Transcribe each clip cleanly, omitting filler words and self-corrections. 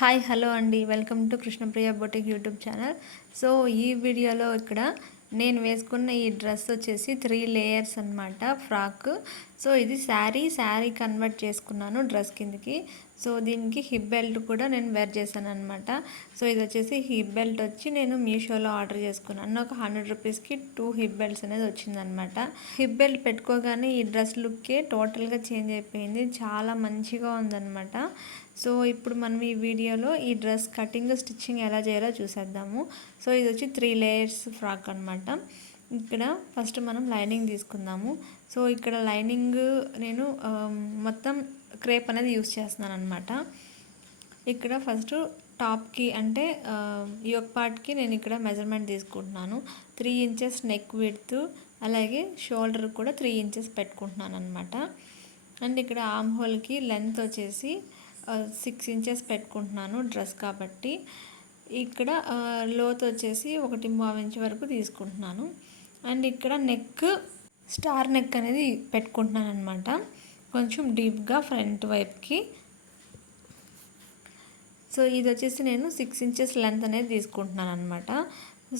Hi hello అండి, welcome to Krishnapriya boutique YouTube channel. So ఈ వీడియోలో ఇక్కడ నేను వేసుకున్న ఈ డ్రెస్ వచ్చేసి 3 లేయర్స్ అనమాట, ఫ్రాక్. సో ఇది శారీ కన్వర్ట్ చేసుకున్నాను డ్రెస్ కిందకి. సో దీనికి హిప్ బెల్ట్ కూడా నేను వేర్ చేశాను అనమాట. సో ఇది వచ్చేసి హిప్ బెల్ట్ వచ్చి నేను మీషోలో ఆర్డర్ చేసుకున్నాను. ఒక 100 రూపీస్కి 2 హిప్ బెల్ట్స్ అనేది వచ్చిందనమాట. హిప్ బెల్ట్ పెట్టుకోగానే ఈ డ్రెస్ లుక్కే టోటల్గా చేంజ్ అయిపోయింది, చాలా మంచిగా ఉందన్నమాట. సో ఇప్పుడు మనం ఈ వీడియోలో ఈ డ్రెస్ కటింగ్ స్టిచ్చింగ్ ఎలా చేయాలో చూసేద్దాము. సో ఇది వచ్చి 3 లేయర్స్ ఫ్రాక్ అనమాట. ఇక్కడ ఫస్ట్ మనం లైనింగ్ తీసుకుందాము. సో ఇక్కడ లైనింగ్ నేను మొత్తం క్రేప్ అనేది యూస్ చేస్తున్నాను అనమాట. ఇక్కడ ఫస్ట్ టాప్కి అంటే యోక్ పార్ట్కి నేను ఇక్కడ మెజర్మెంట్ తీసుకుంటున్నాను. 3 ఇంచెస్ నెక్ విడ్త్, అలాగే షోల్డర్ కూడా 3 ఇంచెస్ పెట్టుకుంటున్నాను అనమాట. అండ్ ఇక్కడ ఆర్మ్ హోల్కి లెంత్ వచ్చేసి 6 ఇంచెస్ పెట్టుకుంటున్నాను డ్రెస్ కాబట్టి. ఇక్కడ లోత్ వచ్చేసి 1.5 ఇంచ్ వరకు తీసుకుంటున్నాను. అండ్ ఇక్కడ నెక్ స్టార్ నెక్ అనేది పెట్టుకుంటున్నాను అనమాట, కొంచెం డీప్గా ఫ్రంట్ వైపుకి. సో ఇది వచ్చేసి నేను 6 ఇంచెస్ లెంత్ అనేది తీసుకుంటున్నాను అనమాట.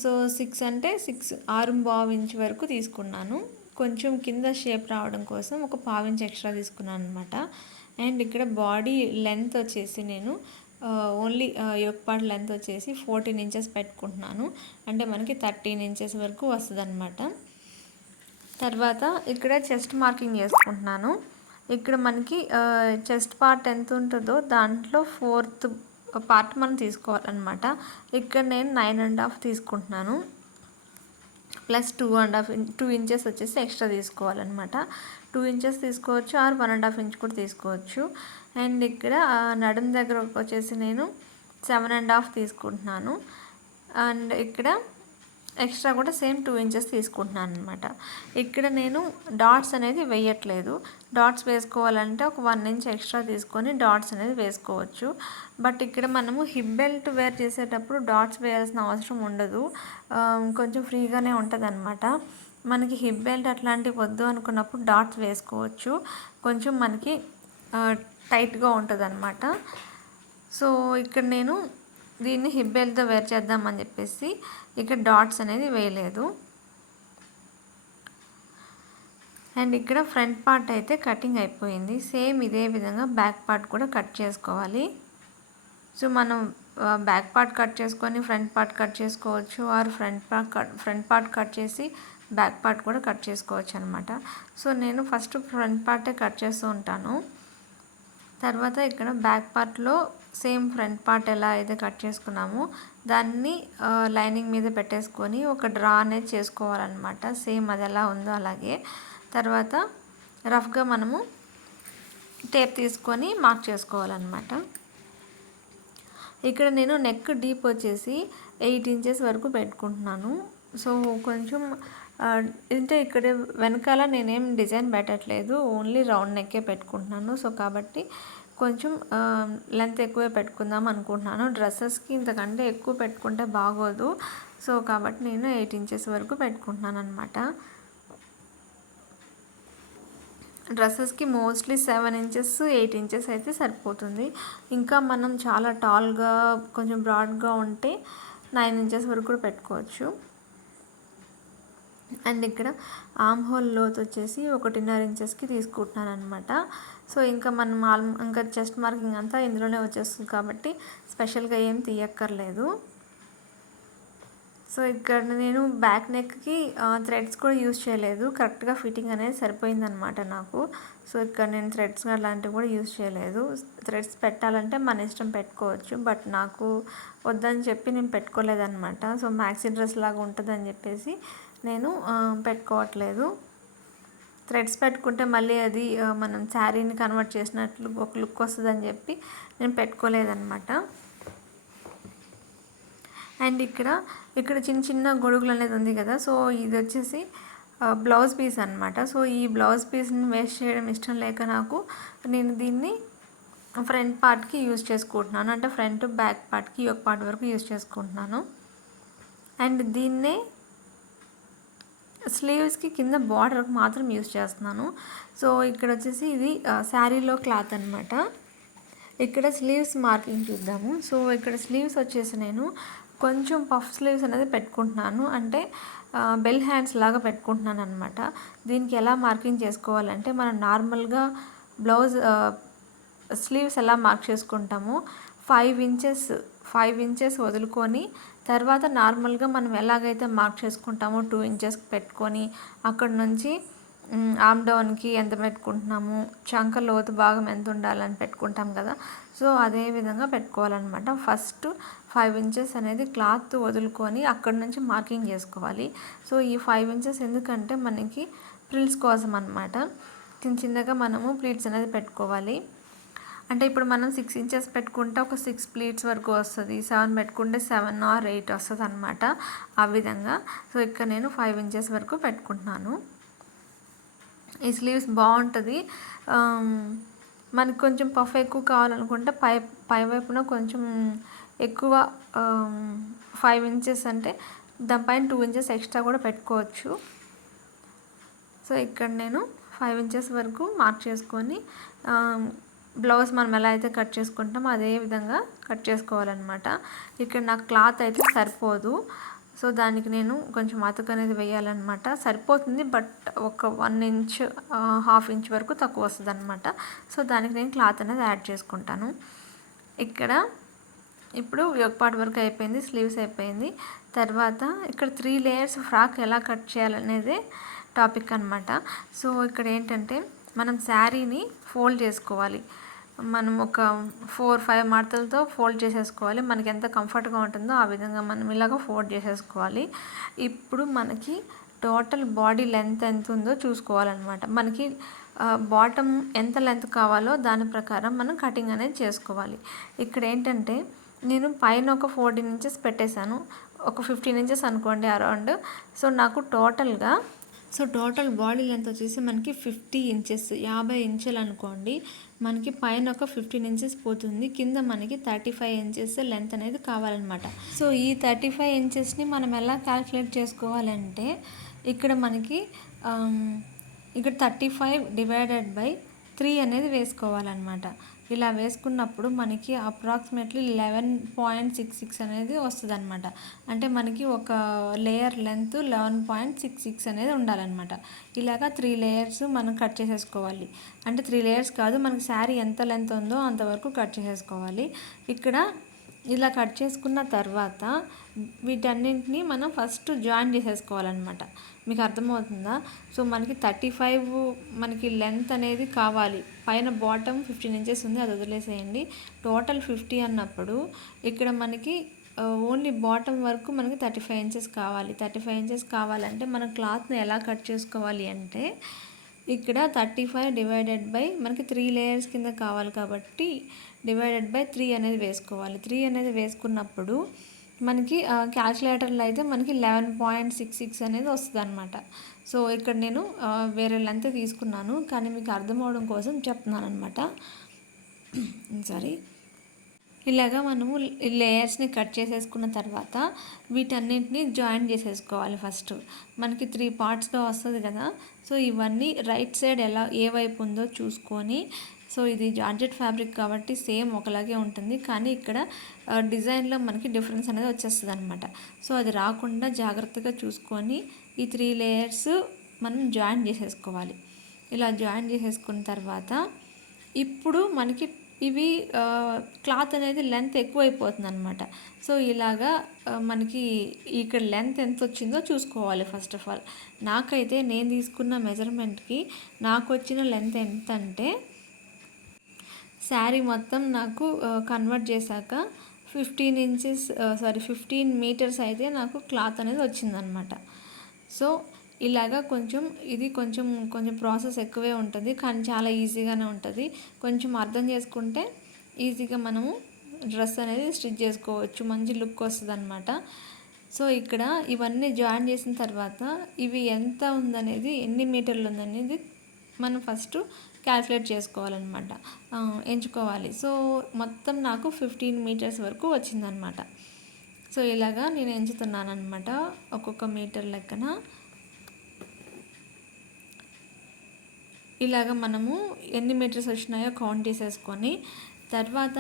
సో 6 అంటే 6.5 ఇంచ్ వరకు తీసుకున్నాను. కొంచెం కింద షేప్ రావడం కోసం ఒక 1/4 ఇంచ్ ఎక్స్ట్రా తీసుకున్నాను అనమాట. అండ్ ఇక్కడ బాడీ లెంత్ వచ్చేసి నేను ఓన్లీ యోక్ పార్ట్ లెంత్ వచ్చేసి 14 ఇంచెస్ పెట్టుకుంటున్నాను. అంటే మనకి 13 ఇంచెస్ వరకు వస్తుంది అనమాట. తర్వాత ఇక్కడ చెస్ట్ మార్కింగ్ చేసుకుంటున్నాను. ఇక్కడ మనకి చెస్ట్ పార్ట్ ఎంత ఉంటుందో దాంట్లో 4th పార్ట్ మనం తీసుకోవాలన్నమాట. ఇక్కడ నేను 9.5 తీసుకుంటున్నాను, ప్లస్ 2 ఇంచెస్ వచ్చేసి ఎక్స్ట్రా తీసుకోవాలన్నమాట. 2 ఇంచెస్ తీసుకోవచ్చు, ఆర్ 1.5 ఇంచ్ కూడా తీసుకోవచ్చు. అండ్ ఇక్కడ నడుం దగ్గర వచ్చేసి నేను 7.5 తీసుకుంటున్నాను. అండ్ ఇక్కడ ఎక్స్ట్రా కూడా సేమ్ 2 ఇంచెస్ తీసుకుంటున్నాను అనమాట. ఇక్కడ నేను డాట్స్ అనేది వేయట్లేదు. డాట్స్ వేసుకోవాలంటే ఒక 1 ఇంచ్ ఎక్స్ట్రా తీసుకొని డాట్స్ అనేది వేసుకోవచ్చు. బట్ ఇక్కడ మనము హిప్ బెల్ట్ వేర్ చేసేటప్పుడు డాట్స్ వేయాల్సిన అవసరం ఉండదు, కొంచెం ఫ్రీగానే ఉంటుంది అనమాట. మనకి హిప్ బెల్ట్ అట్లాంటివి వద్దు అనుకున్నప్పుడు డాట్స్ వేసుకోవచ్చు, కొంచెం మనకి టైట్గా ఉంటుంది అనమాట. సో ఇక్కడ నేను దీన్ని హిప్ బెల్ట్తో వేర్ చేద్దామని చెప్పేసి ఇక్కడ డాట్స్ అనేది వేయలేదు. అండ్ ఇక్కడ ఫ్రంట్ పార్ట్ అయితే కటింగ్ అయిపోయింది. సేమ్ ఇదే విధంగా బ్యాక్ పార్ట్ కూడా కట్ చేసుకోవాలి. సో మనం బ్యాక్ పార్ట్ కట్ చేసుకొని ఫ్రంట్ పార్ట్ కట్ చేసుకోవచ్చు, ఆర్ ఫ్రంట్ పార్ట్ కట్ చేసి బ్యాక్ పార్ట్ కూడా కట్ చేసుకోవచ్చు అనమాట. సో నేను ఫస్ట్ ఫ్రంట్ పార్టే కట్ చేస్తూ ఉంటాను. తర్వాత ఇక్కడ బ్యాక్ పార్ట్లో సేమ్ ఫ్రంట్ పార్ట్ ఎలా అయితే కట్ చేసుకున్నామో దాన్ని లైనింగ్ మీద పెట్టేసుకొని ఒక డ్రా అనేది చేసుకోవాలన్నమాట, సేమ్ అది ఎలా ఉందో అలాగే. తర్వాత రఫ్గా మనము టేప్ తీసుకొని మార్క్ చేసుకోవాలన్నమాట. ఇక్కడ నేను నెక్ డీప్ వచ్చేసి 8 ఇంచెస్ వరకు పెట్టుకుంటున్నాను. సో కొంచెం అంటే ఇక్కడ వెనకాల నేనేం డిజైన్ పెట్టట్లేదు, ఓన్లీ రౌండ్ నెక్కే పెట్టుకుంటున్నాను. సో కాబట్టి కొంచెం లెంత్ ఎక్కువే పెట్టుకుందాం అనుకుంటున్నాను. డ్రెస్సెస్కి ఇంతకంటే ఎక్కువ పెట్టుకుంటే బాగోదు. సో కాబట్టి నేను 8 ఇంచెస్ వరకు పెట్టుకుంటున్నాను అనమాట. డ్రెస్సెస్కి మోస్ట్లీ 7 ఇంచెస్ 8 ఇంచెస్ అయితే సరిపోతుంది. ఇంకా మనం చాలా టాల్గా కొంచెం బ్రాడ్గా ఉంటే 9 ఇంచెస్ వరకు కూడా పెట్టుకోవచ్చు. అండ్ ఇక్కడ ఆర్మ్ హోల్ లోత్ వచ్చేసి 1.5 ఇంచెస్కి తీసుకుంటున్నాను అనమాట. సో ఇంకా మనం ఇంకా చెస్ట్ మార్కింగ్ అంతా ఇందులోనే వచ్చేస్తుంది కాబట్టి స్పెషల్గా ఏం తీయక్కర్లేదు. సో ఇక్కడ నేను బ్యాక్ నెక్కి థ్రెడ్స్ కూడా యూజ్ చేయలేదు, కరెక్ట్గా ఫిట్టింగ్ అనేది సరిపోయిందనమాట నాకు. సో ఇక్కడ నేను థ్రెడ్స్ అలాంటివి కూడా యూజ్ చేయలేదు. థ్రెడ్స్ పెట్టాలంటే మన ఇష్టం పెట్టుకోవచ్చు, బట్ నాకు వద్దని చెప్పి నేను పెట్టుకోలేదన్నమాట. సో మ్యాక్సీ డ్రెస్ లాగా ఉంటుందని చెప్పేసి నేను పెట్టుకోవట్లేదు. థ్రెడ్స్ పెట్టుకుంటే మళ్ళీ అది మనం శారీని కన్వర్ట్ చేసినట్లు ఒక లుక్ వస్తుందని చెప్పి నేను పెట్టుకోలేదన్నమాట. అండ్ ఇక్కడ చిన్న చిన్న గొడుగులు అనేది ఉంది కదా, సో ఇది వచ్చేసి బ్లౌజ్ పీస్ అనమాట. సో ఈ బ్లౌజ్ పీస్ని వేస్ట్ చేయడం ఇష్టం లేక నేను దీన్ని ఫ్రంట్ పార్ట్కి యూజ్ చేసుకుంటున్నాను, అంటే ఫ్రంట్ బ్యాక్ పార్ట్కి ఒక పార్ట్ వరకు యూజ్ చేసుకుంటున్నాను. అండ్ దీన్నే స్లీవ్స్కి కింద బార్డర్కి మాత్రం యూజ్ చేస్తున్నాను. సో ఇక్కడ వచ్చేసి ఇది శారీలో క్లాత్ అనమాట. ఇక్కడ స్లీవ్స్ మార్కింగ్ చూద్దాము. సో ఇక్కడ స్లీవ్స్ వచ్చేసి నేను కొంచెం పఫ్ స్లీవ్స్ అనేది పెట్టుకుంటున్నాను, అంటే బెల్ హ్యాండ్స్ లాగా పెట్టుకుంటున్నాను అనమాట. దీనికి ఎలా మార్కింగ్ చేసుకోవాలంటే మనం నార్మల్గా బ్లౌజ్ స్లీవ్స్ ఎలా మార్క్ చేసుకుంటామో 5 ఇంచెస్ వదులుకొని తర్వాత నార్మల్గా మనం ఎలాగైతే మార్క్ చేసుకుంటామో 2 ఇంచెస్ పెట్టుకొని అక్కడ నుంచి ఆమ్ డౌన్కి ఎంత పెట్టుకుంటున్నాము, చంక లోతు భాగం ఎంత ఉండాలని పెట్టుకుంటాం కదా. సో అదే విధంగా పెట్టుకోవాలన్నమాట. ఫస్ట్ 5 ఇంచెస్ అనేది క్లాత్ వదులుకొని అక్కడ నుంచి మార్కింగ్ చేసుకోవాలి. సో ఈ 5 ఇంచెస్ ఎందుకంటే మనకి ప్రిల్స్ కోసం అనమాట. చిన్నగా మనము ప్లీట్స్ అనేది పెట్టుకోవాలి. అంటే ఇప్పుడు మనం 6 ఇంచెస్ పెట్టుకుంటే ఒక 6 ప్లీట్స్ వరకు వస్తుంది, 7 పెట్టుకుంటే 7 or 8 వస్తుంది అనమాట, ఆ విధంగా. సో ఇక్కడ నేను 5 ఇంచెస్ వరకు పెట్టుకుంటున్నాను. ఈ స్లీవ్స్ బాగుంటుంది. మనకి కొంచెం పఫ్ ఎక్కువ కావాలనుకుంటే పై వైపున కొంచెం ఎక్కువ 5 ఇంచెస్ అంటే దానిపైన 2 ఇంచెస్ ఎక్స్ట్రా కూడా పెట్టుకోవచ్చు. సో ఇక్కడ నేను 5 ఇంచెస్ వరకు మార్క్ చేసుకొని బ్లౌజ్ మనం ఎలా అయితే కట్ చేసుకుంటామో అదే విధంగా కట్ చేసుకోవాలన్నమాట. ఇక్కడ నాకు క్లాత్ అయితే సరిపోదు, సో దానికి నేను కొంచెం అతుకు అనేది వేయాలన్నమాట. సరిపోతుంది బట్ ఒక 1 ఇంచ్ 1/2 ఇంచ్ వరకు తక్కువ వస్తుంది అనమాట. సో దానికి నేను క్లాత్ అనేది యాడ్ చేసుకుంటాను. ఇక్కడ ఇప్పుడు యోక్ పార్ట్ వరకు అయిపోయింది, స్లీవ్స్ అయిపోయింది. తర్వాత ఇక్కడ 3 లేయర్స్ ఫ్రాక్ ఎలా కట్ చేయాలనేది టాపిక్ అనమాట. సో ఇక్కడ ఏంటంటే మనం శారీని ఫోల్డ్ చేసుకోవాలి. మనం ఒక 4-5 మడతలతో ఫోల్డ్ చేసేసుకోవాలి. మనకి ఎంత కంఫర్ట్గా ఉంటుందో ఆ విధంగా మనం ఇలాగ ఫోల్డ్ చేసేసుకోవాలి. ఇప్పుడు మనకి టోటల్ బాడీ లెంత్ ఎంత ఉందో చూసుకోవాలన్నమాట. మనకి బాటమ్ ఎంత లెంత్ కావాలో దాని ప్రకారం మనం కటింగ్ అనేది చేసుకోవాలి. ఇక్కడ ఏంటంటే నేను పైన ఒక 14 ఇంచెస్ పెట్టేశాను, ఒక 15 ఇంచెస్ అనుకోండి అరౌండ్. సో నాకు టోటల్ బాడీ లెంత్ వచ్చేసి మనకి 50 ఇంచెస్, 50 ఇంచులు అనుకోండి. మనకి పైన ఒక 15 ఇంచెస్ పోతుంది, కింద మనకి 35 ఇంచెస్ లెంత్ అనేది కావాలన్నమాట. సో ఈ 35 ఇంచెస్ని మనం ఎలా క్యాల్కులేట్ చేసుకోవాలంటే ఇక్కడ మనకి ఇక్కడ 35 డివైడెడ్ బై 3 అనేది వేసుకోవాలన్నమాట. ఇలా వేసుకున్నప్పుడు మనకి అప్రాక్సిమేట్లీ 11.66 అనేది వస్తుంది అనమాట. అంటే మనకి ఒక లేయర్ లెంత్ 11.66 అనేది ఉండాలన్నమాట. ఇలాగా 3 లేయర్స్ మనం కట్ చేసేసుకోవాలి. అంటే 3 లేయర్స్ కాదు, మనకి శారీ ఎంత లెంత్ ఉందో అంతవరకు కట్ చేసేసుకోవాలి. ఇక్కడ ఇలా కట్ చేసుకున్న తర్వాత వీటన్నింటినీ మనం ఫస్ట్ జాయిన్ చేసేసుకోవాలన్నమాట. మీకు అర్థమవుతుందా? సో మనకి 35 మనకి లెంత్ అనేది కావాలి. పైన బాటమ్ 15 ఇంచెస్ ఉంది, అది వదిలేసేయండి. టోటల్ 50 అన్నప్పుడు ఇక్కడ మనకి ఓన్లీ బాటమ్ వరకు మనకి 35 ఇంచెస్ కావాలి. 35 ఇంచెస్ కావాలంటే మన క్లాత్ని ఎలా కట్ చేసుకోవాలి అంటే ఇక్కడ 35 డివైడెడ్ బై మనకి 3 లేయర్స్ కింద కావాలి కాబట్టి డివైడెడ్ బై 3 అనేది వేసుకోవాలి. 3 అనేది వేసుకున్నప్పుడు మనకి క్యాల్కులేటర్లో అయితే మనకి 11.66 అనేది వస్తుంది అనమాట. సో ఇక్కడ నేను వేరే లెంత్ తీసుకున్నాను, కానీ మీకు అర్థమవడం కోసం చెప్తున్నాను అనమాట. సారీ. ఇలాగా మనము లేయర్స్ని కట్ చేసేసుకున్న తర్వాత వీటన్నింటినీ జాయిన్ చేసేసుకోవాలి. ఫస్ట్ మనకి 3 పార్ట్స్గా వస్తుంది కదా. సో ఇవన్నీ రైట్ సైడ్ ఏ వైపు ఉందో చూసుకొని, సో ఇది జార్జెట్ ఫ్యాబ్రిక్ కాబట్టి సేమ్ ఒకలాగే ఉంటుంది, కానీ ఇక్కడ డిజైన్లో మనకి డిఫరెన్స్ అనేది వచ్చేస్తుంది అనమాట. సో అది రాకుండా జాగ్రత్తగా చూసుకొని ఈ 3 లేయర్స్ మనం జాయిన్ చేసేసుకోవాలి. ఇలా జాయిన్ చేసేసుకున్న తర్వాత ఇప్పుడు మనకి ఇవి క్లాత్ అనేది లెంత్ ఎక్కువైపోతుంది అనమాట. సో ఇలాగా మనకి ఇక్కడ లెంత్ ఎంత వచ్చిందో చూసుకోవాలి. ఫస్ట్ ఆఫ్ ఆల్ నాకైతే నేను తీసుకున్న మెజర్మెంట్కి నాకు వచ్చిన లెంత్ ఎంత అంటే శారీ మొత్తం నాకు కన్వర్ట్ చేశాక 15 మీటర్స్ అయితే నాకు క్లాత్ అనేది వచ్చిందనమాట. సో ఇలాగా కొంచెం ప్రాసెస్ ఎక్కువే ఉంటుంది, కానీ చాలా ఈజీగానే ఉంటుంది. కొంచెం అర్థం చేసుకుంటే ఈజీగా మనము డ్రెస్ అనేది స్టిచ్ చేసుకోవచ్చు, మంచి లుక్ వస్తుంది అనమాట. సో ఇక్కడ ఇవన్నీ జాయిన్ చేసిన తర్వాత ఇవి ఎంత ఉందనేది, ఎన్ని మీటర్లు ఉందనేది మనం ఫస్ట్ క్యాల్కులేట్ చేసుకోవాలన్నమాట, ఎంచుకోవాలి. సో మొత్తం నాకు 15 మీటర్స్ వరకు వచ్చిందనమాట. సో ఇలాగా నేను ఎంచుతున్నాను అనమాట, ఒక్కొక్క మీటర్ లెక్కన. ఇలాగ మనము ఎన్ని మీటర్స్ వచ్చినాయో కౌంట్ చేసేసుకొని తర్వాత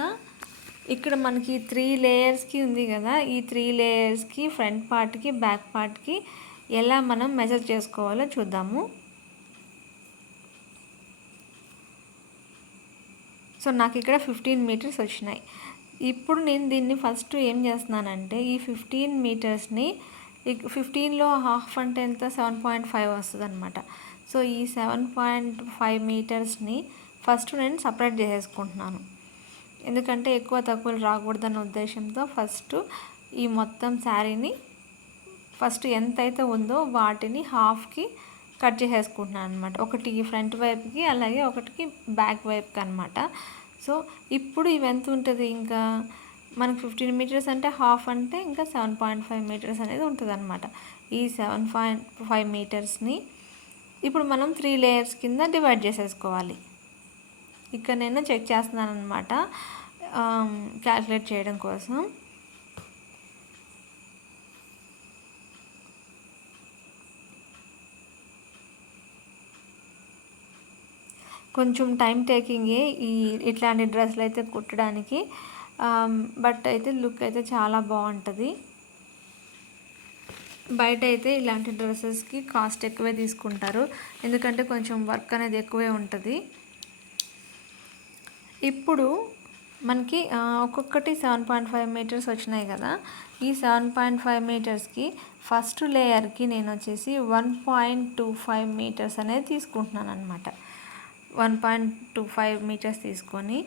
ఇక్కడ మనకి 3 లేయర్స్కి ఉంది కదా, ఈ 3 లేయర్స్కి ఫ్రంట్ పార్ట్కి బ్యాక్ పార్ట్కి ఎలా మనం మెజర్ చేసుకోవాలో చూద్దాము. సో నాకు ఇక్కడ 15 మీటర్స్ వచ్చినాయి. ఇప్పుడు నేను దీన్ని ఫస్ట్ ఏం చేస్తున్నానంటే ఈ 15 మీటర్స్ని 15లో హాఫ్ అంటే ఎంత 7.5 వస్తుంది అనమాట. సో ఈ 7.5 మీటర్స్ని ఫస్ట్ నేను సపరేట్ చేసేసుకుంటున్నాను. ఎందుకంటే ఎక్కువ తక్కువలు రాకూడదన్న ఉద్దేశంతో ఫస్ట్ ఈ మొత్తం శారీని ఫస్ట్ ఎంతైతే ఉందో వాటిని హాఫ్కి కట్ చేసేసుకుంటున్నాను అనమాట. ఒకటి ఫ్రంట్ వైపుకి అలాగే ఒకటికి బ్యాక్ వైపుకి అనమాట. సో ఇప్పుడు ఇవి ఎంత ఉంటుంది, ఇంకా మనకు 15 మీటర్స్ అంటే హాఫ్ అంటే ఇంకా 7.5 మీటర్స్ అనేది ఉంటుంది అనమాట. ఈ 7.5 మీటర్స్ని ఇప్పుడు మనం 3 లేయర్స్ కింద డివైడ్ చేసేసుకోవాలి. ఇక్కడ నేను చెక్ చేస్తున్నాను అనమాట క్యాల్కులేట్ చేయడం కోసం. కొంచెం టైం టేకింగే ఇట్లాంటి డ్రెస్సులు అయితే కుట్టడానికి, బట్ అయితే లుక్ అయితే చాలా బాగుంటుంది. బయట అయితే ఇలాంటి డ్రెస్సెస్కి కాస్ట్ ఎక్కువే తీసుకుంటారు, ఎందుకంటే కొంచెం వర్క్ అనేది ఎక్కువే ఉంటుంది. ఇప్పుడు మనకి ఒక్కొక్కటి 7.5 మీటర్స్ వచ్చినాయి కదా. ఈ 7.5 మీటర్స్కి ఫస్ట్ లేయర్కి నేను వచ్చేసి 1.25 మీటర్స్ అనేది తీసుకుంటున్నాను అనమాట. 1.25 మీటర్స్ తీసుకొని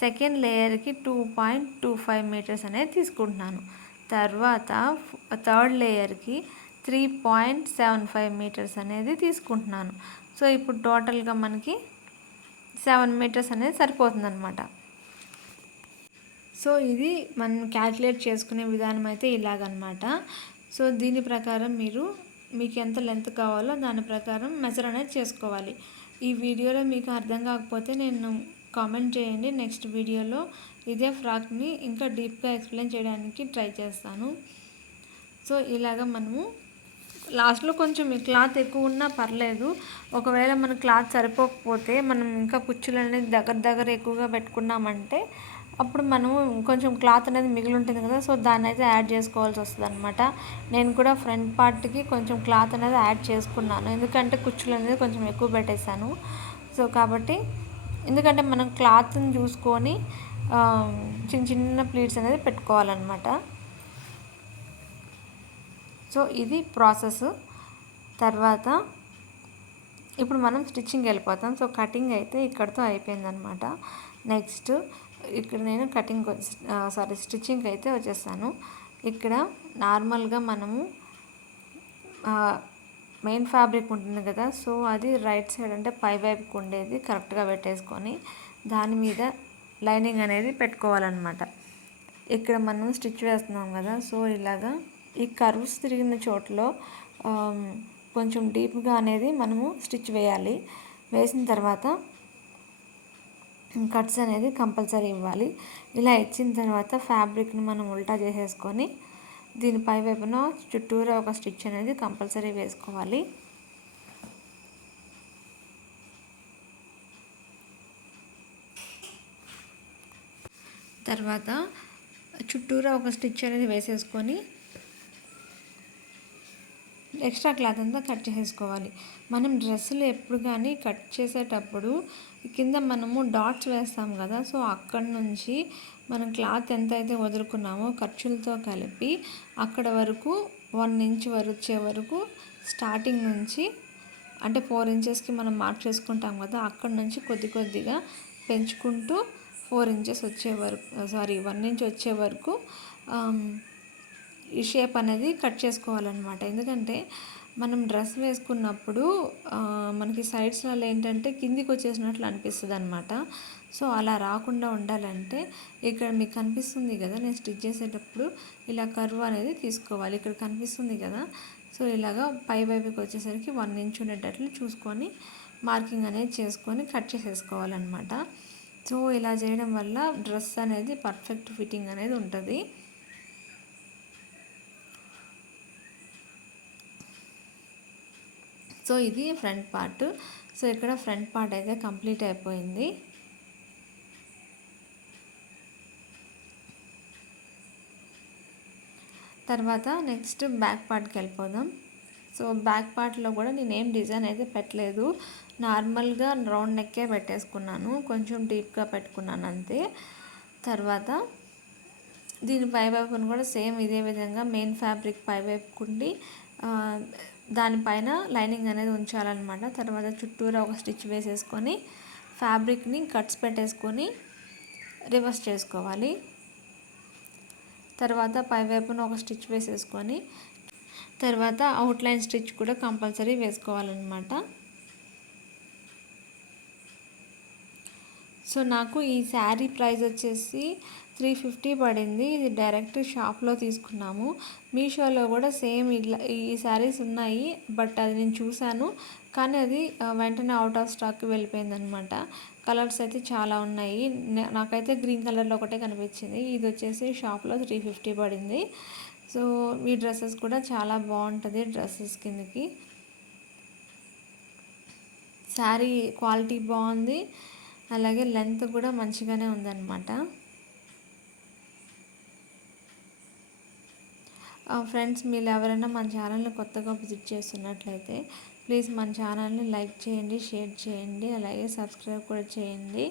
సెకండ్ లేయర్కి 2.25 మీటర్స్ అనేది తీసుకుంటున్నాను. తర్వాత థర్డ్ లేయర్కి 3.75 మీటర్స్ అనేది తీసుకుంటున్నాను. సో ఇప్పుడు టోటల్గా మనకి 7 మీటర్స్ అనేది సరిపోతుంది అనమాట. సో ఇది మనం క్యాల్కులేట్ చేసుకునే విధానం అయితే ఇలాగనమాట. సో దీని ప్రకారం మీకు ఎంత లెంత్ కావాలో దాని ప్రకారం మెజర్ అనేది చేసుకోవాలి. ఈ వీడియోలో మీకు అర్థం కాకపోతే నేను కామెంట్ చేయండి, నెక్స్ట్ వీడియోలో ఇదే ఫ్రాక్ని ఇంకా డీప్గా ఎక్స్ప్లెయిన్ చేయడానికి ట్రై చేస్తాను. సో ఇలాగ మనము లాస్ట్లో కొంచెం క్లాత్ ఎక్కువ ఉన్నా పర్లేదు, ఒకవేళ మన క్లాత్ సరిపోకపోతే మనం ఇంకా కుచ్చులు అనేది దగ్గర ఎక్కువగా పెట్టుకున్నామంటే అప్పుడు మనం కొంచెం క్లాత్ అనేది మిగిలి ఉంటుంది కదా, సో దాన్ని అయితే యాడ్ చేసుకోవాల్సి వస్తుంది అనమాట. నేను కూడా ఫ్రంట్ పార్ట్కి కొంచెం క్లాత్ అనేది యాడ్ చేసుకున్నాను, ఎందుకంటే కుచ్చులు అనేది కొంచెం ఎక్కువ పెట్టేశాను. సో కాబట్టి ఎందుకంటే మనం క్లాత్ని చూసుకొని చిన్న ప్లీట్స్ అనేది పెట్టుకోవాలన్నమాట. సో ఇది ప్రాసెస్. తర్వాత ఇప్పుడు మనం స్టిచ్చింగ్ వెళ్ళిపోతాం. సో కటింగ్ అయితే ఇక్కడితో అయిపోయిందనమాట. నెక్స్ట్ ఇక్కడ నేను స్టిచ్చింగ్ అయితే వచ్చేస్తాను. ఇక్కడ నార్మల్గా మనము మెయిన్ ఫ్యాబ్రిక్ ఉంటుంది కదా, సో అది రైట్ సైడ్ అంటే పై వైపుకి ఉండేది కరెక్ట్గా పెట్టేసుకొని దాని మీద లైనింగ్ అనేది పెట్టుకోవాలన్నమాట. ఇక్కడ మనం స్టిచ్ వేస్తున్నాం కదా, సో ఇలాగా ఈ కర్వ్స్ తిరిగిన చోట్లో కొంచెం డీప్గా అనేది మనము స్టిచ్ వేయాలి. వేసిన తర్వాత కట్స్ అనేది కంపల్సరీ ఇవ్వాలి. ఇలా ఇచ్చిన తర్వాత ఫ్యాబ్రిక్ని మనం ఉల్టా చేసేసుకొని దీని పై వైపున చుట్టూరా ఒక స్టిచ్ అనేది కంపల్సరీ వేసుకోవాలి. తర్వాత చుట్టూరా ఒక స్టిచ్ అనేది వేసేసుకొని ఎక్స్ట్రా క్లాత్ అంతా కట్ చేసేసుకోవాలి. మనం డ్రెస్సులు ఎప్పుడు కానీ కట్ చేసేటప్పుడు కింద మనము డాట్స్ వేస్తాం కదా, సో అక్కడ నుంచి మనం క్లాత్ ఎంతైతే వదులుకున్నామో ఖర్చులతో కలిపి అక్కడ వరకు 1 ఇంచ్ వచ్చే వరకు స్టార్టింగ్ నుంచి అంటే 4 ఇంచెస్కి మనం మార్క్ చేసుకుంటాం కదా, అక్కడ నుంచి కొద్దిగా పెంచుకుంటూ 4 ఇంచెస్ వచ్చే వరకు 1 ఇంచ్ వచ్చే వరకు ఈ షేప్ అనేది కట్ చేసుకోవాలన్నమాట. ఎందుకంటే మనం డ్రెస్ వేసుకున్నప్పుడు మనకి సైడ్స్లలో ఏంటంటే కిందికి వచ్చేసినట్లు అనిపిస్తుంది అనమాట. సో అలా రాకుండా ఉండాలంటే ఇక్కడ మీకు కనిపిస్తుంది కదా, నేను స్టిచ్ చేసేటప్పుడు ఇలా కర్వ్ అనేది తీసుకోవాలి. ఇక్కడ కనిపిస్తుంది కదా, సో ఇలాగా పై వైపుకి వచ్చేసరికి 1 ఇంచ్ ఉండేటట్లు చూసుకొని మార్కింగ్ అనేది చేసుకొని కట్ చేసేసుకోవాలన్నమాట. సో ఇలా చేయడం వల్ల డ్రెస్ అనేది పర్ఫెక్ట్ ఫిట్టింగ్ అనేది ఉంటుంది. సో ఇది ఫ్రంట్ పార్ట్. సో ఇక్కడ ఫ్రంట్ పార్ట్ అయితే కంప్లీట్ అయిపోయింది. తర్వాత నెక్స్ట్ బ్యాక్ పార్ట్కి వెళ్ళిపోదాం. సో బ్యాక్ పార్ట్లో కూడా నేనేం డిజైన్ అయితే పెట్టలేదు, నార్మల్గా రౌండ్ నెక్కే పెట్టేసుకున్నాను, కొంచెం డీప్గా పెట్టుకున్నాను అంతే. తర్వాత దీని పైవైపును కూడా సేమ్ ఇదే విధంగా మెయిన్ ఫ్యాబ్రిక్ పైవైపుకుండి దానిపైన లైనింగ్ అనేది ఉంచాలన్నమాట. తర్వాత చుట్టూరా ఒక స్టిచ్ వేసేసుకొని ఫ్యాబ్రిక్ని కట్స్ పెట్టేసుకొని రివర్స్ చేసుకోవాలి. తర్వాత పైవైపున ఒక స్టిచ్ వేసేసుకొని తర్వాత అవుట్లైన్ స్టిచ్ కూడా కంపల్సరీ వేసుకోవాలన్నమాట. సో నాకు ఈ శారీ ప్రైస్ వచ్చేసి 350 పడింది. ఇది డైరెక్ట్ షాప్లో తీసుకున్నాము. మీషోలో కూడా సేమ్ ఇట్లా ఈ శారీస్ ఉన్నాయి, బట్ అది నేను చూశాను కానీ అది వెంటనే అవుట్ ఆఫ్ స్టాక్ వెళ్ళిపోయింది అనమాట. కలర్స్ అయితే చాలా ఉన్నాయి, నాకైతే గ్రీన్ కలర్లో ఒకటే కనిపించింది. ఇది వచ్చేసి షాప్లో 350 పడింది. సో ఈ డ్రెస్సెస్ కూడా చాలా బాగుంటుంది. డ్రెస్సెస్ కిందకి శారీ క్వాలిటీ బాగుంది, అలాగే లెంత్ కూడా మంచిగానే ఉందన్నమాట. ఫ్రెండ్స్, మీరు ఎవరైనా మన ఛానల్ని కొత్తగా విజిట్ చేస్తున్నట్లయితే ప్లీజ్ మన ఛానల్ని లైక్ చేయండి, షేర్ చేయండి, అలాగే సబ్స్క్రైబ్ కూడా చేయండి.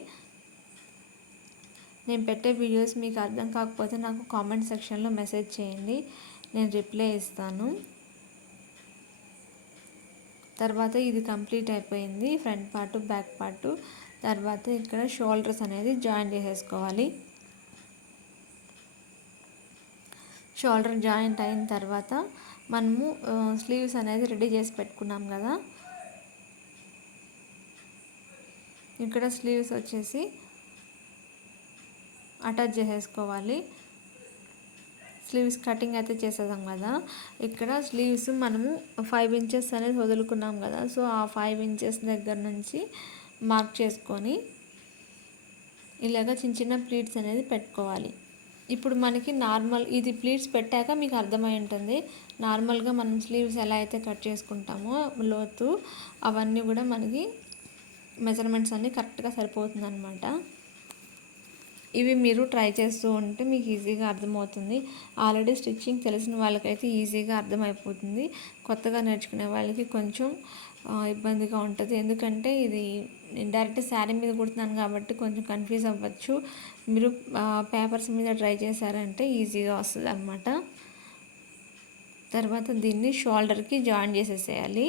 నేను పెట్టే వీడియోస్ మీకు అర్థం కాకపోతే నాకు కామెంట్ సెక్షన్లో మెసేజ్ చేయండి, నేను రిప్లై ఇస్తాను. తర్వాత ఇది కంప్లీట్ అయిపోయింది, ఫ్రంట్ పార్ట్ బ్యాక్ పార్ట్. తర్వాత ఇక్కడ షోల్డర్స్ అనేది జాయిన్ చేసేసుకోవాలి. షోల్డర్ జాయింట్ అయిన తర్వాత మనము స్లీవ్స్ అనేది రెడీ చేసి పెట్టుకున్నాం కదా, ఇక్కడ స్లీవ్స్ వచ్చేసి అటాచ్ చేసేసుకోవాలి. స్లీవ్స్ కటింగ్ అయితే చేసేదాం కదా, ఇక్కడ స్లీవ్స్ మనము 5 ఇంచెస్ అనేది వదులుకున్నాం కదా, సో ఆ 5 ఇంచెస్ దగ్గర నుంచి మార్క్ చేసుకొని ఇలాగ చిన్న చిన్న ప్లీట్స్ అనేది పెట్టుకోవాలి. ఇప్పుడు మనకి నార్మల్ ఇది ప్లీట్స్ పెట్టాక మీకు అర్థమై ఉంటుంది, నార్మల్గా మనం స్లీవ్స్ ఎలా అయితే కట్ చేసుకుంటామో లోతు అవన్నీ కూడా మనకి మెజర్మెంట్స్ అన్నీ కరెక్ట్గా సరిపోతుంది అనమాట. ఇవి మీరు ట్రై చేస్తూ ఉంటే మీకు ఈజీగా అర్థమవుతుంది. ఆల్రెడీ స్టిచ్చింగ్ తెలిసిన వాళ్ళకైతే ఈజీగా అర్థమైపోతుంది, కొత్తగా నేర్చుకునే వాళ్ళకి కొంచెం ఇబ్బందిగా ఉంటుంది. ఎందుకంటే ఇది డైరెక్ట్ శారీ మీద కుడుతున్నాను కాబట్టి కొంచెం కన్ఫ్యూజ్ అవ్వచ్చు. మీరు పేపర్స్ మీద ట్రై చేశారంటే ఈజీగా వస్తుంది అన్నమాట. తర్వాత దీన్ని షోల్డర్కి జాయిన్ చేసేసేయాలి.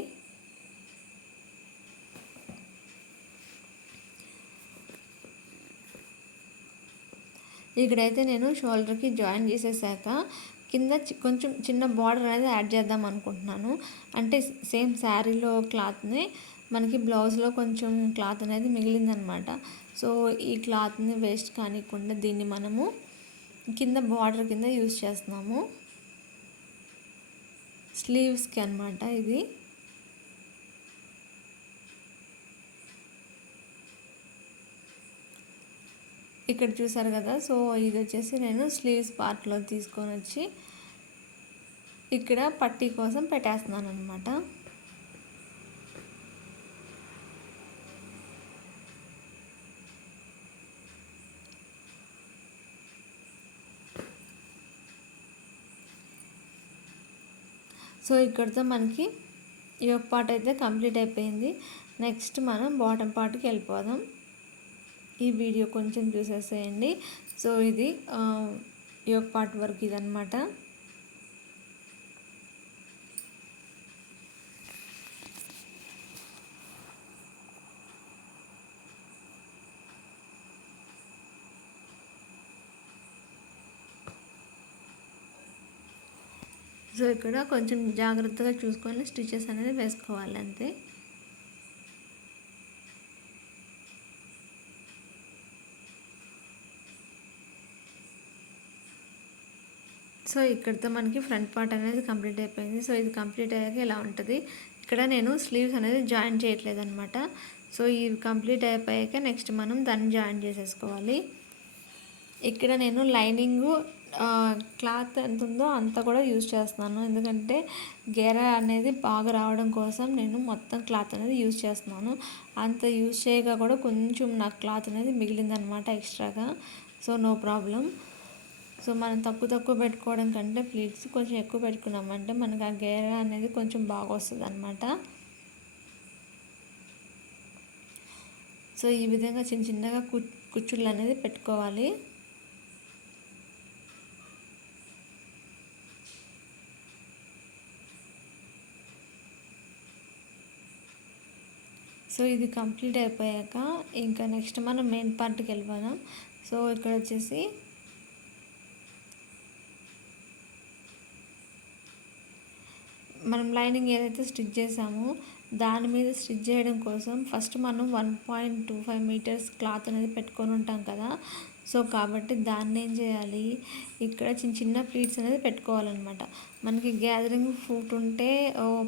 ఇక్కడైతే నేను షోల్డర్కి జాయిన్ చేసేసాక కింద కొంచెం చిన్న బార్డర్ అనేది యాడ్ చేద్దాం అనుకుంటున్నాను. అంటే సేమ్ శారీలో క్లాత్ని మనకి బ్లౌజ్లో కొంచెం క్లాత్ అనేది మిగిలిందనమాట. సో ఈ క్లాత్ని వేస్ట్ కానివ్వకుండా దీన్ని మనము కింద బార్డర్ కింద యూజ్ చేస్తున్నాము, స్లీవ్స్కి అనమాట. ఇది ఇక్కడ చూసారు కదా, సో ఇది వచ్చేసి నేను స్లీవ్స్ పార్ట్లో తీసుకొని వచ్చి ఇక్కడ పట్టీ కోసం పెట్టేస్తున్నాను అనమాట. సో ఇక్కడితో మనకి ఈ పార్ట్ అయితే కంప్లీట్ అయిపోయింది. నెక్స్ట్ మనం బాటమ్ పార్ట్కి వెళ్ళిపోదాం. ఈ వీడియో కొంచెం చూసేసేయండి. సో ఇది యోక్ పార్ట్ వర్క్ ఇదనమాట. సో ఇక్కడ కొంచెం జాగ్రత్తగా చూసుకొని స్టిచెస్ అనేది వేసుకోవాలి అంతే. సో ఇక్కడితో మనకి ఫ్రంట్ పార్ట్ అనేది కంప్లీట్ అయిపోయింది. సో ఇది కంప్లీట్ అయ్యాక ఇలా ఉంటుంది. ఇక్కడ నేను స్లీవ్స్ అనేది జాయిన్ చేయట్లేదు అనమాట. సో ఇది కంప్లీట్ అయిపోయాక నెక్స్ట్ మనం దాన్ని జాయిన్ చేసేసుకోవాలి. ఇక్కడ నేను లైనింగు క్లాత్ ఎంత ఉందో అంత కూడా యూజ్ చేస్తున్నాను, ఎందుకంటే గేరా అనేది బాగా రావడం కోసం నేను మొత్తం క్లాత్ అనేది యూజ్ చేస్తున్నాను. అంత యూజ్ చేయగా కూడా కొంచెం నాకు క్లాత్ అనేది మిగిలిందనమాట ఎక్స్ట్రాగా. So no problem. సో మనం తక్కువ పెట్టుకోవడం కంటే ప్లీట్స్ కొంచెం ఎక్కువ పెట్టుకున్నామంటే మనకు ఆ గేర అనేది కొంచెం బాగా వస్తుంది అనమాట. సో ఈ విధంగా చిన్నగా కుచ్చుళ్ళు అనేది పెట్టుకోవాలి. సో ఇది కంప్లీట్ అయిపోయాక ఇంకా నెక్స్ట్ మనం మెయిన్ పార్ట్కి వెళ్ళిపోదాం. సో ఇక్కడ వచ్చేసి మనం లైనింగ్ ఏదైతే స్టిచ్ చేసామో దాని మీద స్టిచ్ చేయడం కోసం ఫస్ట్ మనం 1.25 మీటర్స్ క్లాత్ అనేది పెట్టుకొని ఉంటాం కదా. సో కాబట్టి దాన్ని ఏం చేయాలి, ఇక్కడ చిన్న ప్లీట్స్ అనేది పెట్టుకోవాలన్నమాట. మనకి గ్యాదరింగ్ ఫుట్ ఉంటే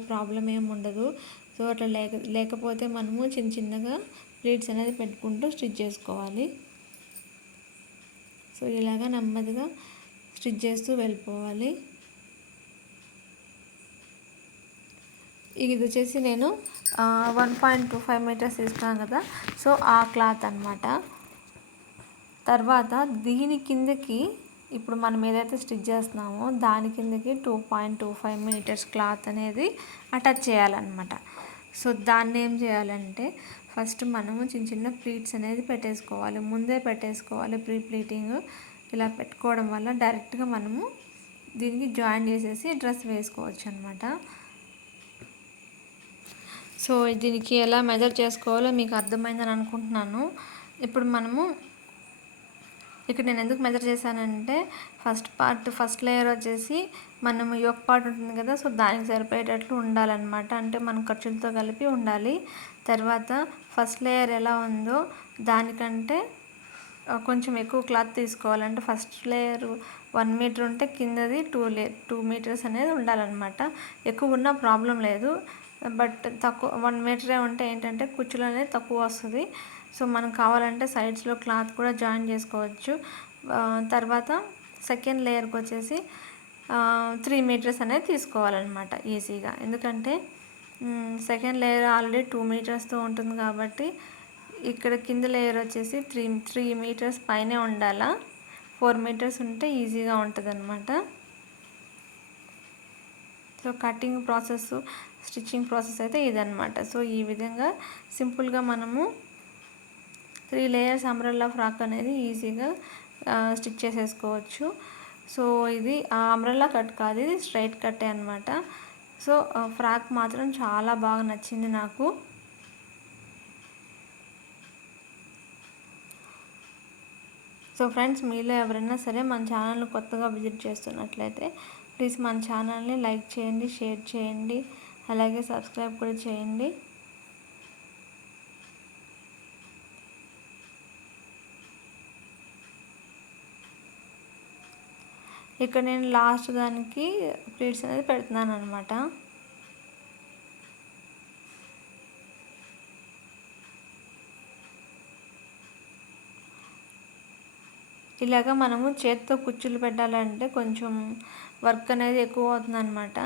ప్రాబ్లం ఏమి ఉండదు. సో అట్లా లేకపోతే మనము చిన్నగా ప్లీట్స్ అనేది పెట్టుకుంటూ స్టిచ్ చేసుకోవాలి. సో ఇలాగా నెమ్మదిగా స్టిచ్ చేస్తూ వెళ్ళిపోవాలి. ఇది వచ్చేసి నేను 1.25 మీటర్స్ తీసుకున్నాను కదా, సో ఆ క్లాత్ అనమాట. తర్వాత దీని కిందకి ఇప్పుడు మనం ఏదైతే స్టిచ్ చేస్తున్నామో దాని కిందకి 2.25 మీటర్స్ క్లాత్ అనేది అటాచ్ చేయాలన్నమాట. సో దాన్ని ఏం చేయాలంటే ఫస్ట్ మనము చిన్న ప్లీట్స్ అనేది పెట్టేసుకోవాలి, ముందే పెట్టేసుకోవాలి. ప్రీ ప్లీటింగ్ ఇలా పెట్టుకోవడం వల్ల డైరెక్ట్గా మనము దీనికి జాయిన్ చేసేసి డ్రెస్ వేసుకోవచ్చు అనమాట. సో దీనికి ఎలా మెజర్ చేసుకోవాలో మీకు అర్థమైందని అనుకుంటున్నాను. ఇప్పుడు మనము ఇక్కడ నేను ఎందుకు మెజర్ చేశానంటే ఫస్ట్ లేయర్ వచ్చేసి మనం యోక్ పార్ట్ ఉంటుంది కదా, సో దానికి సరిపోయేటట్లు ఉండాలన్నమాట. అంటే మనం ఖర్చులతో కలిపి ఉండాలి. తర్వాత ఫస్ట్ లేయర్ ఎలా ఉందో దానికంటే కొంచెం ఎక్కువ క్లాత్ తీసుకోవాలంటే ఫస్ట్ లేయర్ 1 మీటర్ ఉంటే కిందది 2 మీటర్స్ అనేది ఉండాలన్నమాట. ఎక్కువ ఉన్నా ప్రాబ్లం లేదు, బట్ తక్కువ 1 మీటరే ఉంటే ఏంటంటే కుచ్చులు అనేది తక్కువ వస్తుంది. సో మనం కావాలంటే సైడ్స్లో క్లాత్ కూడా జాయిన్ చేసుకోవచ్చు. తర్వాత సెకండ్ లేయర్కి వచ్చేసి 3 మీటర్స్ అనేది తీసుకోవాలన్నమాట ఈజీగా. ఎందుకంటే సెకండ్ లేయర్ ఆల్రెడీ 2 మీటర్స్తో ఉంటుంది కాబట్టి ఇక్కడ కింద లేయర్ వచ్చేసి 3 మీటర్స్ పైనే ఉండాలా. 4 మీటర్స్ ఉంటే ఈజీగా ఉంటుంది అనమాట. So cutting process, stitching process అయితే ఇదన్నమాట. సో ఈ విధంగా సింపుల్గా మనము 3 లేయర్స్ అంబ్రెల్లా ఫ్రాక్ అనేది ఈజీగా స్టిచ్ చేసేసుకోవచ్చు. సో ఇది అంబ్రెల్లా కట్ కాదు, ఇది స్ట్రైట్ కట్టే అనమాట. సో ఫ్రాక్ మాత్రం చాలా బాగా నచ్చింది నాకు. సో ఫ్రెండ్స్, మీలో ఎవరైనా సరే మన ఛానల్ని కొత్తగా విజిట్ చేస్తున్నట్లయితే ప్లీజ్ మన ఛానల్ని లైక్ చేయండి, షేర్ చేయండి, అలాగే సబ్స్క్రైబ్ కూడా చేయండి. ఇక్కడ నేను లాస్ట్ దానికి ప్లీట్స్ అనేది పెడుతున్నాను అనమాట. ఇలాగ మనము చేత్తో కుచ్చులు పెట్టాలంటే కొంచెం వర్క్ అనేది ఎక్కువ అవుతుంది అనమాట.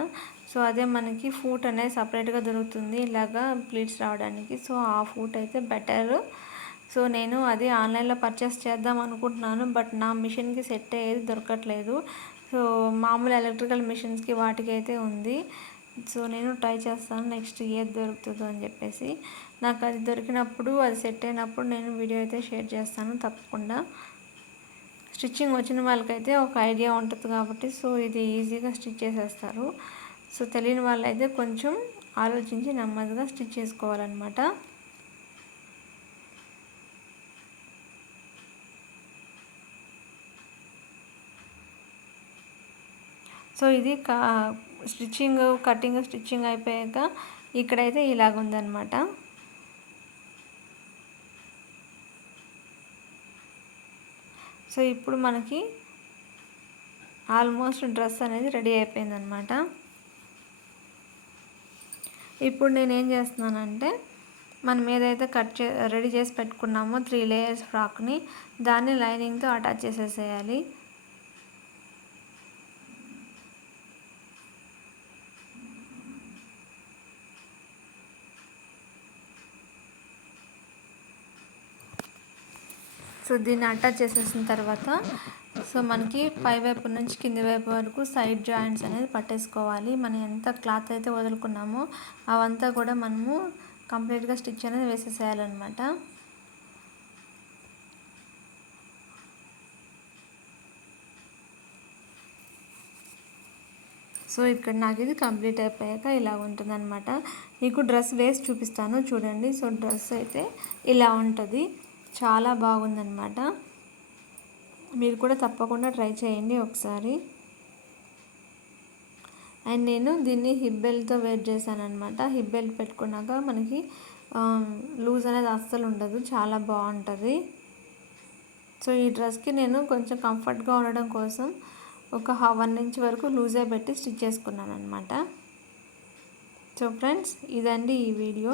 సో అదే మనకి ఫూట్ అనేది సపరేట్గా దొరుకుతుంది ఇలాగా ప్లీట్స్ రావడానికి. సో ఆ ఫూట్ అయితే బెటర్. సో నేను అది ఆన్లైన్లో పర్చేస్ చేద్దాం అనుకుంటున్నాను, బట్ నా మిషన్కి సెట్ అయ్యేది దొరకట్లేదు. సో మామూలు ఎలక్ట్రికల్ మిషన్స్కి వాటికి అయితే ఉంది. సో నేను ట్రై చేస్తాను నెక్స్ట్ ఏది దొరుకుతుందో అని చెప్పేసి. నాకు అది దొరికినప్పుడు, అది సెట్ అయినప్పుడు నేను వీడియో అయితే షేర్ చేస్తాను తప్పకుండా. స్టిచ్చింగ్ వచ్చిన వాళ్ళకైతే ఒక ఐడియా ఉంటుంది కాబట్టి సో ఇది ఈజీగా స్టిచ్ చేసేస్తారు. సో తెలియని వాళ్ళైతే కొంచెం ఆలోచించి నెమ్మదిగా స్టిచ్ చేసుకోవాలన్నమాట. సో ఇది స్టిచ్చింగ్, కటింగ్, స్టిచ్చింగ్ అయిపోయాక ఇక్కడైతే ఇలాగుందనమాట. సో ఇప్పుడు మనకి ఆల్మోస్ట్ డ్రెస్ అనేది రెడీ అయిపోయిందనమాట. ఇప్పుడు నేనేం చేస్తున్నానంటే మనం ఏదైతే రెడీ చేసి పెట్టుకున్నామో 3 లేయర్స్ ఫ్రాక్ని దాన్ని లైనింగ్తో అటాచ్ చేసేసేయాలి. సో దీన్ని అటాచ్ చేసేసిన తర్వాత సో మనకి పై వైపు నుంచి కింది వైపు వరకు సైడ్ జాయింట్స్ అనేది పట్టేసుకోవాలి. మనం ఎంత క్లాత్ అయితే వదులుకున్నామో అవంతా కూడా మనము కంప్లీట్గా స్టిచ్ అనేది వేసేసేయాలన్నమాట. సో ఇక్కడ నాకు ఇది కంప్లీట్ అయిపోయాక ఇలా ఉంటుందన్నమాట. మీకు డ్రెస్ వేసి చూపిస్తాను చూడండి. సో డ్రెస్ అయితే ఇలా ఉంటుంది, చాలా బాగుందన్నమాట. మీరు కూడా తప్పకుండా ట్రై చేయండి ఒకసారి. అండ్ నేను దీన్ని హిప్ బెల్ట్తో వేర్ చేశాను అనమాట. హిప్ బెల్ట్ పెట్టుకున్నాక మనకి లూజ్ అనేది అస్సలు ఉండదు, చాలా బాగుంటుంది. సో ఈ డ్రెస్కి నేను కొంచెం కంఫర్ట్గా ఉండడం కోసం ఒక 1 ఇంచ్ వరకు లూజే పెట్టి స్టిచ్ చేసుకున్నాను అనమాట. సో ఫ్రెండ్స్ ఇదండి ఈ వీడియో.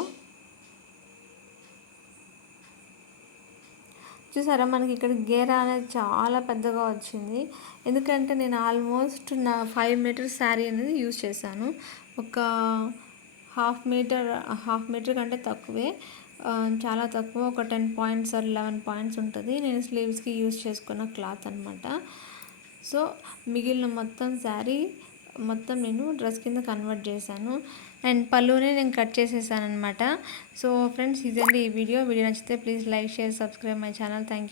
చూసారా మనకి ఇక్కడ గేరా అనేది చాలా పెద్దగా వచ్చింది. ఎందుకంటే నేను ఆల్మోస్ట్ నా 5 మీటర్స్ శారీ అనేది యూజ్ చేశాను. ఒక హాఫ్ మీటర్ కంటే తక్కువే, చాలా తక్కువ, ఒక 10 పాయింట్స్ ఆర్ 11 పాయింట్స్ ఉంటుంది. నేను స్లీవ్స్కి యూజ్ చేసుకున్న క్లాత్ అనమాట. సో మిగిలిన మొత్తం శారీ మొత్తం నేను డ్రెస్ కింద కన్వర్ట్ చేశాను. అండ్ పళ్ళునే నేను కట్ చేసేసాను అనమాట. సో ఫ్రెండ్స్ ఇదండి ఈ వీడియో నచ్చితే please like, share, subscribe my channel. Thank you.